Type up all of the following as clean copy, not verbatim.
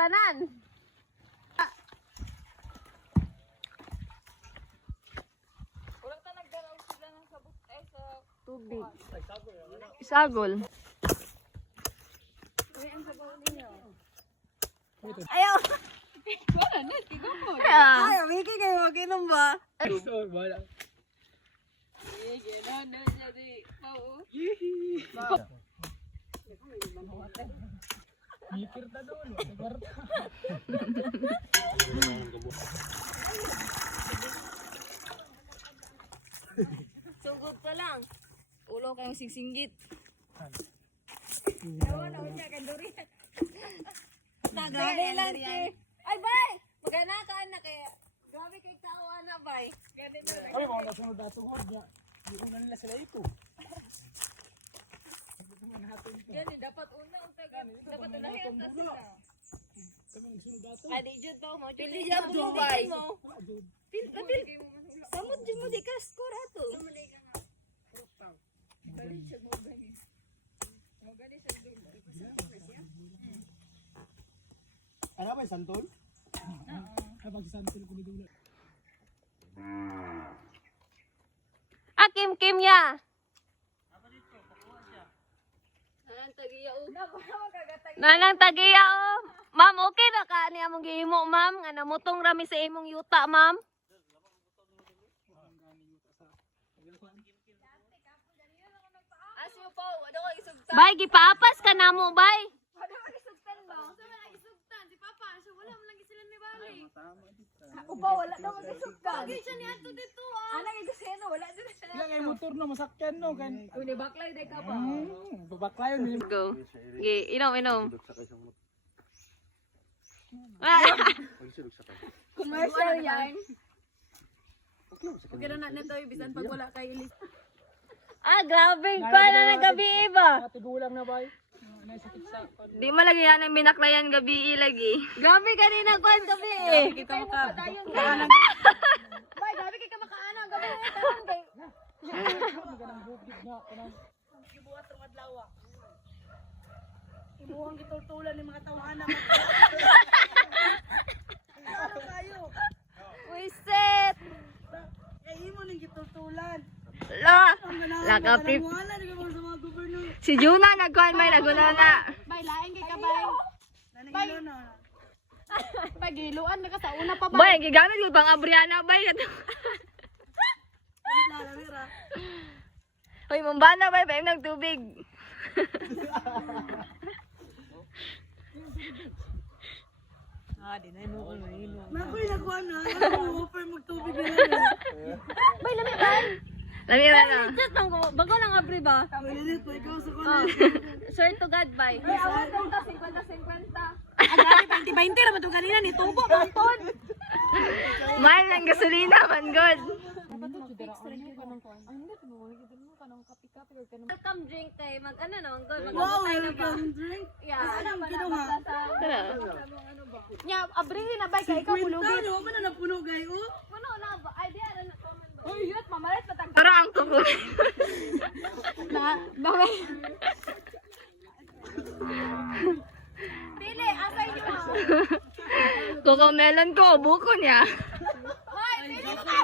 tanan. Walang ta nagdaraw sila ng sabot ay sa tubig. Sagol. Ayaw. Wala na, tigo ko. Ayaw, Miki kayo mag-inom ba? Mikir ta doon, kwarta. Sugod pa lang. Ulo kayong singsinggit. Nagani lang si. Ay, bay! Magana ka na kaya. Grabe kay tao na, bay. Ay, mga nasunod na tungod niya. Hindi una nila sila ito. Gani, dapat una ang taga. Dapat unahin ang tasila. Kami nagsunod ato. Adi jud ba mo? Pili jud mo, bay. Pil. Samot jud mo di ka score ato. Ano ba yung santol? Habang si santol ko dito. Kim ya. Nanang tagiya o. Ma'am, okay na ka ni among gihimo, ma'am? Nga namutong rami sa imong yuta, ma'am? Bay, gipaapas ka na mo, bay. Upa, wala daw magisugtan. Okay, siya ni Ato dito, ah. Anang igaseno, wala din siya. Ilang ay motor na masakyan no. Uli, baklay, day ka pa. Babaklayon. Go. Okay, inom. Commercial yan. Okay na nito, bisan pag wala kay Ilis. Ah, grabe pa na ng gabi iba. Tigulang na ba? Di mo lagi yan ang binaklayan gabi lagi. Grabe kanina kwan gabi eh. Kita maka. Bay, grabe kay ka makaano gabi eh. Tanong kay. Magandang bukid nga. Gibuhat ng adlaw. Ibuhang gitultulan ng mga tawanan. Ano kayo? Wiset. Kaya imo ning gitultulan. La. Lakapip. Wala di ka mga sa mga gobernador. Si Juna nagkuhan may naguna na. Bay, laing kay ka bay. Naningilo na. Pagiluan na ka sa una pa ba? Bay, gigamit ko pang Abriana bay. Lalawira. Hoy, mambana bay, bayam ng tubig. Nakoy nakuha na. Offer magtubig na. Bay, lami bay. Lami na. Just lang ko, bago lang Abri ba? Malinit po ikaw sa Oh. kuno. Sure to God, bay. Ay, awan daw ta 50-50. Agad 20-20 naman itong kanina ni Tubo Banton. Mahal ng gasolina, man god. Welcome drink kay mag-ano naman god. Wow, Mag-abot tayo na ba? welcome drink. Yeah, Ano ang kinuha? Nya, Abri na bay kay ikaw Kwenta bulugin. nyo, man na napuno gayo. Puno na ba? Ay, di ara na comment ba? Oy, yut mamalit patag. Para ang tubo. Bagay. Pili, asay niyo. Kukumelan ko, buko niya. Hoy, pili ka.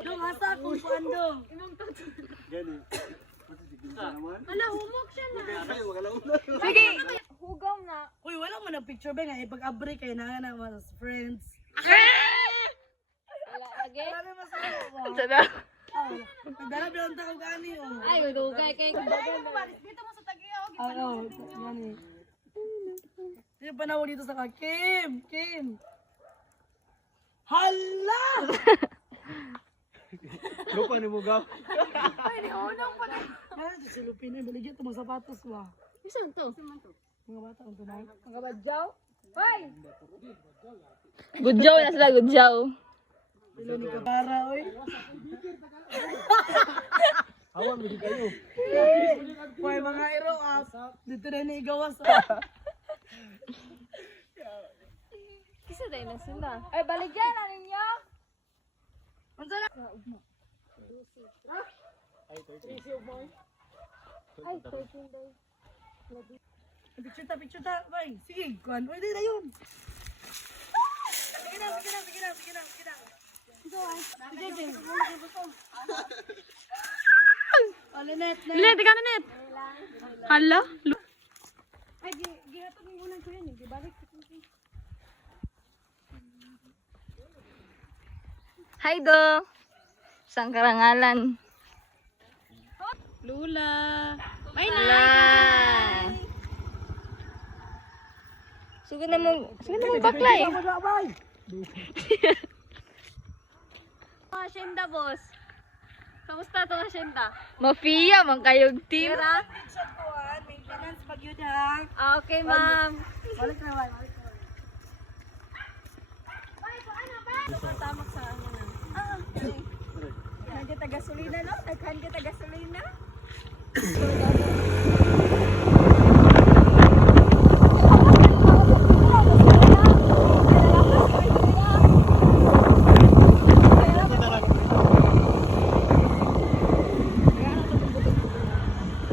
Dong asa kung kuando. Ala, humok siya na. Sige, hugaw na. Uy, wala mo na picture ba nga ipag-abri kay na nga naman as friends. Wala lagi. Grabe masaya ba? Sada. Nagdala bilang tao gani oh. Ay, hugay kay. Dito mo sa Taguig. Oo, gani. Di pa na dito sa Kim. Kim. Hala! Lupa ni Mugaw. Ay, di unang pa na. Ay, si Lupino, baligyan ito mga sapatos ba? Isan to? Mga bata, ang tunay. Mga badyaw? Hoy! Gudyaw na sila, gudyaw. Dilo ni Kabara, oy. Awan mo di kayo. Hoy, mga iro, dito na igawas. Kisa tayo na sila. Ay, baligyan na ninyo! Ang sana. Ay, 13 days. Picture ta, bay. Sige, kuan. Uy, di na yun. Sige na. Net. Linet, ikaw na net. Hala? Ay, gihatod mo unang ko yan. Gibalik. Hi do. Sang karangalan. Lula. Bye Hala. Sugod na mong baklay. Bay. Hacienda, boss. Kamusta to, Hacienda? Mafia, man kayog team. Sa kuan, maintenance pag yun ha. Okay, ma'am. Balik na, bay. Tamak sa ano na. Nagkita gasolina, no? Nagkita gasolina.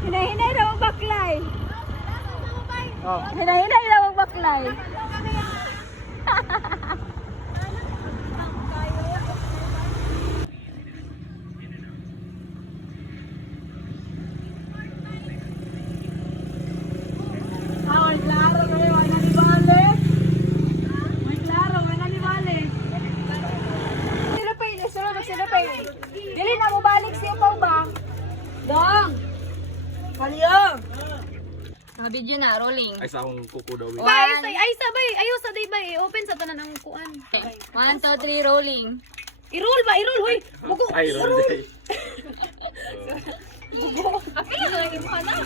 Hinahinay na ang baklay. Hinahinay na ang baklay. Ay, klaro kami, may nanibali. May klaro, may nanibali. Sino pa yun? Sino pa yun? Dili na mo balik siya pa ba? Dong! Kaliyang! Video na, rolling. Ay, sa akong kuko daw. Ay, sabay. Ayaw sa day ba? I-open sa tanan ng kuan. 1, 2, 3, rolling. I-roll ba? I-roll, hoy! Bugo! Ay, roll day. Apil na lang yung na.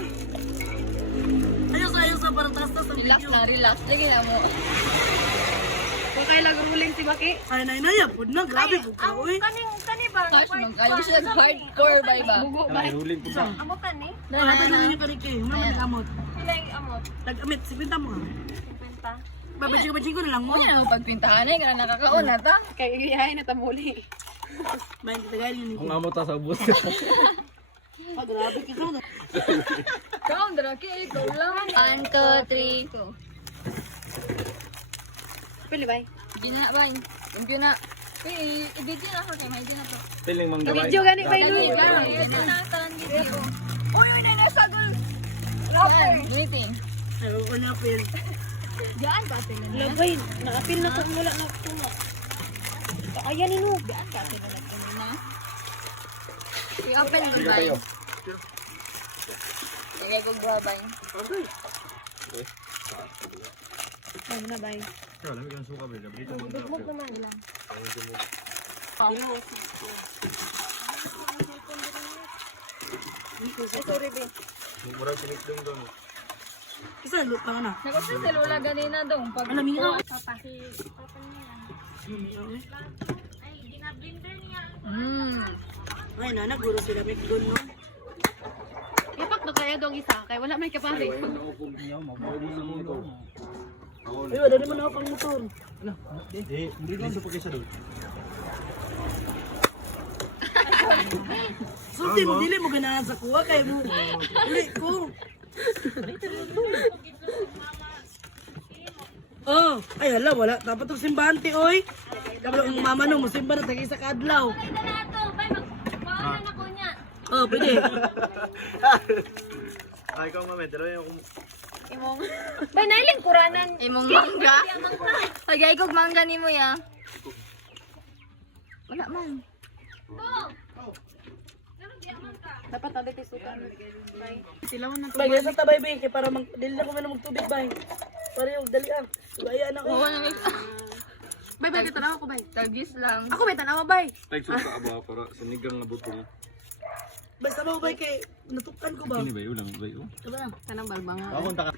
Ayos sa parang taas-taas ang Relax video. na, relax. Lagi na mo. Kung kayo rolling si Baki. Ay, nay, yapod na. Grabe po ka, uy. Kani ba? Gosh, magaling siya sa hardcore ba iba? Ay, rolling po sa. Amo kani? Hanapin naman yung karike. Muna man nag-amot. Sila yung amot. Nag-amit, sipinta mo nga. Pinta. Babaching ko na lang mo. Ano na mo pagpintahan eh? Kaya nakakaon na ta? Kaya iyahay na tamuli. Main kita gani ni. Kung amo ta sa bus. Ah, grabe kita na. Ikaw, draki. Ikaw lang. 1, 2, 3, go. Pili ba? Sige na, bay. Thank na. I-video na ako kay may na to. Piling mang gaway. Video gani ba Video yun? na tan video. Uy, nene, sagol. Yan, meeting. Ay, ako na apil. Diyan ka sila na. Labay, na-apil na ko mula na ko. Ayan ni Nog. Diyan ka sila na kanina. I-open mo bay. Kaya ko babay. Ay, na ba? Kaya lang yung suka ba? Dito mo na. Huwag naman lang. Ay, sorry, be. Murag sinikling doon. Isa, lupa ka na. Nagkasa sa lula ganina daw. Pag Alam niyo. Ay, nana, guro sila may doon, no? Ipak na kaya dong isa. Kaya wala may kapatid. Ay, wala naman ako pang motor. Hindi lang sa pagkisa doon. Sulti mo, dili mo ganahan sa kuha, kaya mo. Uli ko. Oh, ay hala, wala. Dapat itong simbante, oy. Kapag ang mama nung musimba na tag-isa kadlaw. Oh, pwede. Ay, ikaw nga, dalawa yung Imong. Bay, nailing kuranan. Imong mangga. Pagay kog mangga ni mo ya. Wala man. Dapat ada kay sukan. Bay. Sila man Bay, gaya sa tabay, bay. Kaya para dili na ko na magtubig, bay. Para yung dali ah. Gaya na, Oo oh. na may. Bay, bay, tanawa ko, bay. Tagis lang. Ako, bay, tanawa, bay. Ay, suka ba para sinigang na butol. Bay, tanawa, bay, kay natukan ko ba? Ini ba yun? Ulam ba yun? Diba na? Kanang balbanga. Ako, taka.